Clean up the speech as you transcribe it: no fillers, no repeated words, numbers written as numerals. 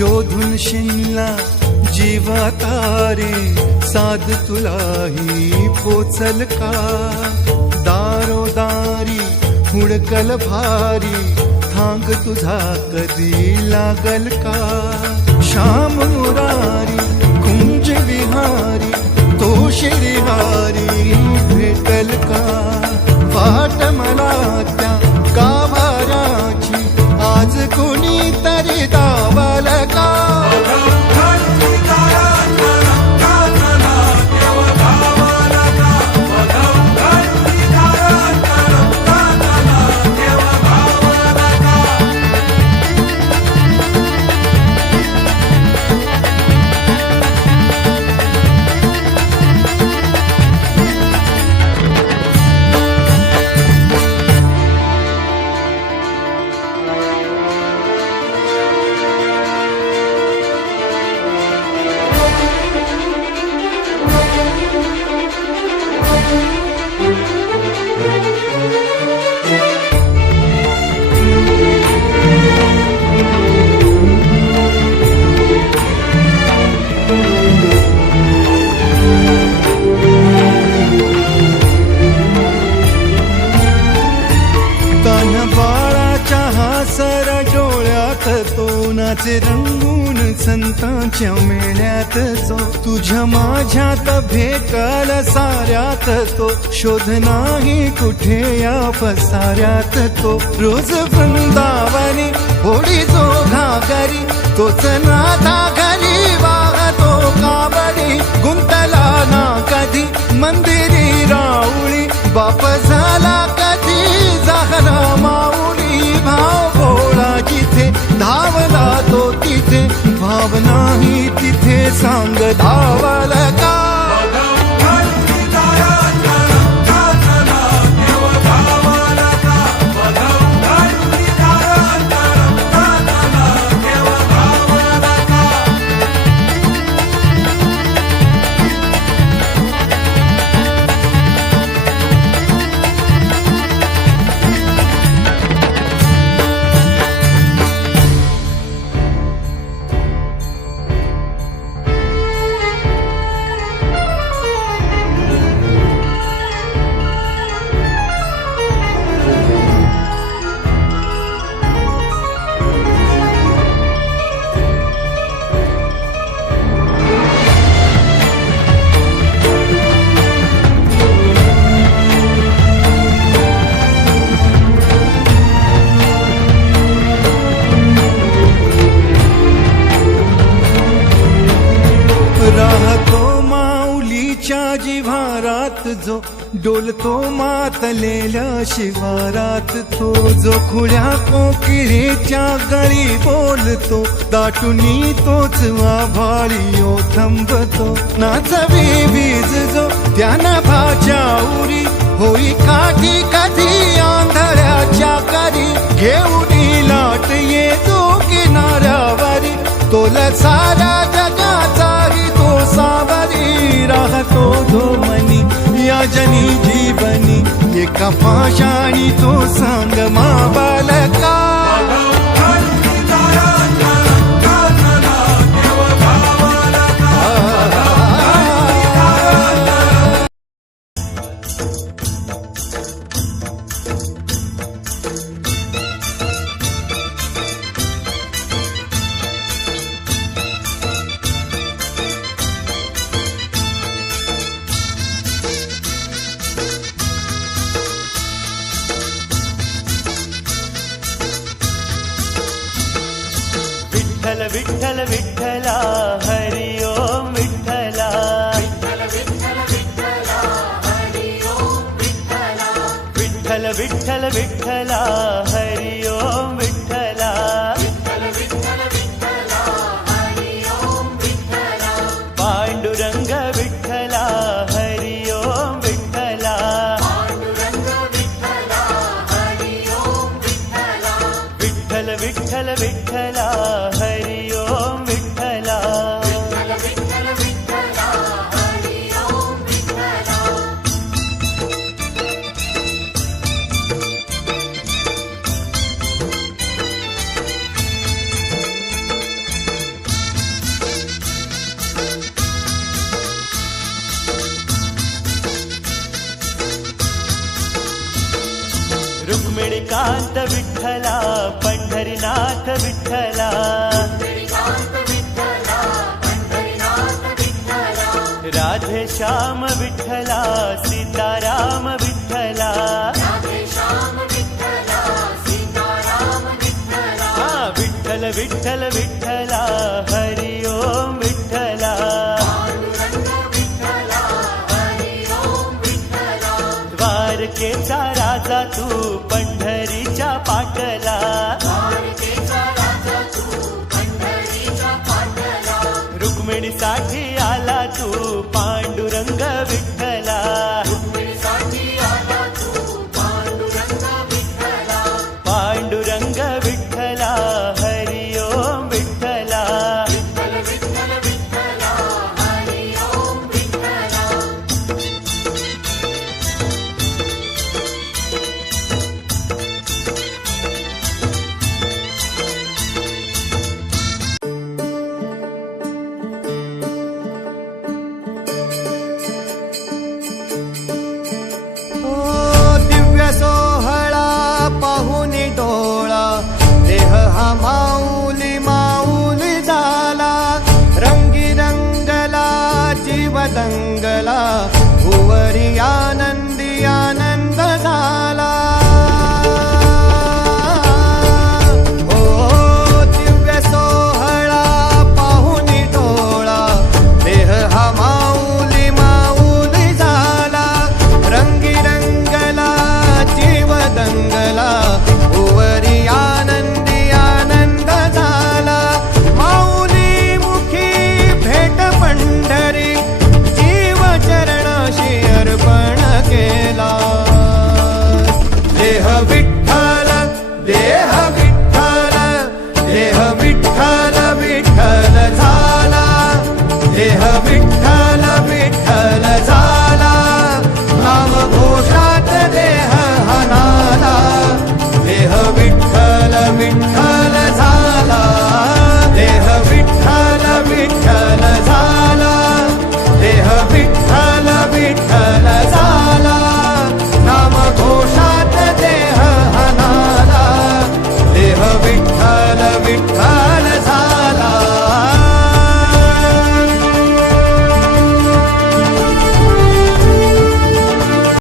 शोधून शिनला जीवा तारे साध तुलाही पोचल का दारोदारी हुडकल भारी थांग तुझा कधी लागल का श्याम मुरारी कुंज विहारी तो श्रीहारी भेटल का वाट मला त्या गाभाराची आज कोणी तरी दावल का तोनाचे रंगून संतांच्या मेळ्यात जो तुझ्या माझ्यात भेटल साऱ्यात तो शोध नाही कुठे या पसाऱ्यात तो रोज वृंदावनी होडी जो घागरी तोच नाथा घरी वाहतो काबडी गुंतला ना कधी मंदिरी राऊळी बाप झाला कधी जाहरा माऊली भाव भोळा जिथे धावला तो तिथे भाव नाही तिथे सांग धावल का राहतो माऊलीच्या जिव्हारात जो डोलतो मातलेल्या शिवारात तो जो खुल्या कोकिळेच्या गळी बोलतो दाटुनी तोच आभाळी थांबतो नाचवी वीज जो त्यानं भाच्या उरी होई काठी कधी आंधळ्याच्या करी घेऊनी लाट येतो किनाऱ्यावरी तोल सारा जगाचाही तो सावरी राहतो धोमनी या जनी जीवनी एका पाशाणी तो सांग माबालका विठ्ठल विठ्ठल विठ्ठला हरि ओम विठ्ठला विठ्ठल विठ्ठल विठ्ठला हरि ओम विठ्ठला पांडुरंग विठ्ठला हरि ओम विठ्ठला विठ्ठल विठ्ठल विठ्ठला हरि ओम विठ्ठला पुंडरीकांत विठ्ठला पंढरीनाथ विठ्ठला राधे श्याम विठ्ठला सीताराम विठ्ठला हा विठ्ठल विठ्ठल विठ्ठला हरि ओम विठ्ठला द्वारकेचा राजा तू पंढरीच्या पाटला रुक्मिणीसाठी आला तू पांडुरंग विठ्ठला पांडुरंग विठ्ठला हरि ओम विठ्ठला दिव्य सोहळा पाहुनी डोळा देह हा माऊली माऊली झाला रंगी रंगला जीव दंगला भुवरी आनंदी आनंद झाला ओ दिव्य सोहळा पाहुनी डोळा देह हा माऊली माऊली झाला रंगी रंगला जीव दंगला भुवरी आनंदी आनंद झाला माऊली मुखी भेट पंढरी जीव चरणाशी अर्पण केला देह विठ्ठल देह विठ्ठल देह विठ्ठल